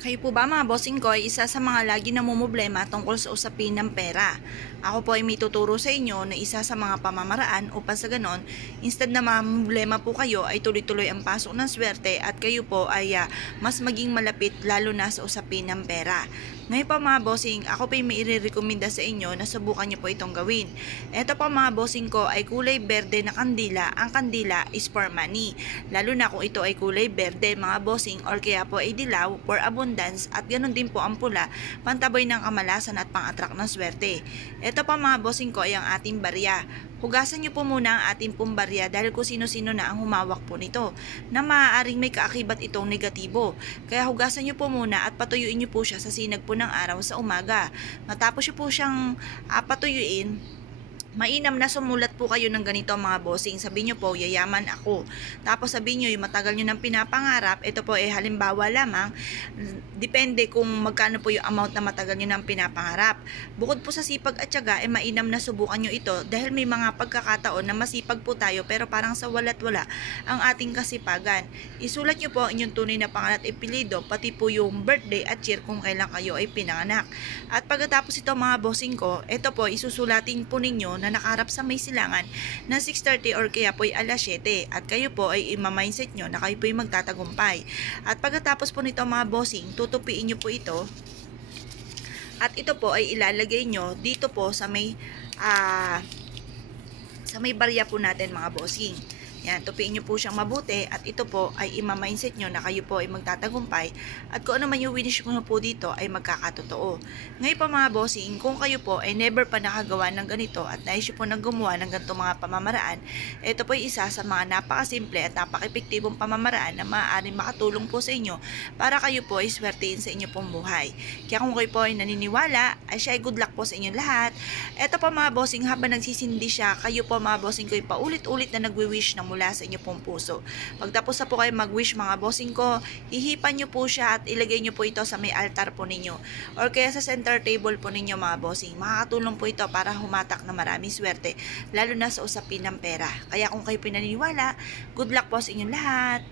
Kayo po ba mga bossing ko ay isa sa mga lagi namumblema tungkol sa usapin ng pera? Ako po ay may tuturo sa inyo na isa sa mga pamamaraan upang sa ganon, instead na mamumblema po kayo ay tuloy-tuloy ang pasok ng swerte at kayo po ay mas maging malapit lalo na sa usapin ng pera. Ngayon po mga bossing, ako po ay may irerekomenda sa inyo na subukan nyo po itong gawin. Ito po mga bossing ko ay kulay berde na kandila. Ang kandila is for money. Lalo na kung ito ay kulay berde mga bossing or kaya po ay dilaw for abundance at ganoon din po ang pula, pantaboy ng kamalasan at pang-attract ng swerte. Ito po mga bossing ko ay ang ating barya. Hugasan niyo po muna ang ating pong barya dahil kung sino-sino na ang humawak po nito na maaaring may kaakibat itong negatibo. Kaya hugasan niyo po muna at patuyuin niyo po siya sa sinag po ng araw sa umaga. Matapos niyo po siyang patuyuin, mainam na sumulat po kayo ng ganito mga bossing. Sabihin nyo po, yayaman ako. Tapos sabihin nyo, yung matagal nyo ng pinapangarap, ito po ay halimbawa lamang, depende kung magkano po yung amount na matagal nyo ng pinapangarap. Bukod po sa sipag at tiyaga, mainam na subukan nyo ito dahil may mga pagkakataon na masipag po tayo pero parang sa wala't wala ang ating kasipagan. Isulat nyo po inyong tunay na pangalan at apelyido, pati po yung birthday at year kung kailan kayo ay pinanganak. At pagkatapos ito mga bossing ko, ito po isusulatin po ninyo na nakaharap sa may silangan na 6:30 or kaya po ay alas 7 at kayo po ay ima-mindset nyo na kayo po ay magtatagumpay. At pagkatapos po nito mga bossing, tutupiin nyo po ito at ito po ay ilalagay nyo dito po sa may barya po natin mga bossing. Yan, tupiin nyo po siyang mabuti at ito po ay ima-mindset nyo na kayo po ay magtatagumpay at kung ano man yung winish mo po dito ay magkakatotoo. Ngayon pa mga bossing, kung kayo po ay never pa nakagawa ng ganito at nais nyo po nang gumawa ng ganitong mga pamamaraan, ito po ay isa sa mga napakasimple at napaka-epektibong pamamaraan na maaaring makatulong po sa inyo para kayo po ay swertein sa inyo pong buhay. Kaya kung kayo po ay naniniwala, ay siya ay good luck po sa inyong lahat. Ito po mga bossing, habang nagsisindi siya, kayo po mga bossing ko ay paulit-ulit na nagwi-wish ng mula sa inyo pong puso. Pagtapos na po kayo mag-wish mga bossing ko, hihipan nyo po siya at ilagay nyo po ito sa may altar po ninyo or kaya sa center table po ninyo mga bossing. Makakatulong po ito para humatak na maraming swerte lalo na sa usapin ng pera. Kaya kung kayo pinaniniwala, good luck po sa inyong lahat.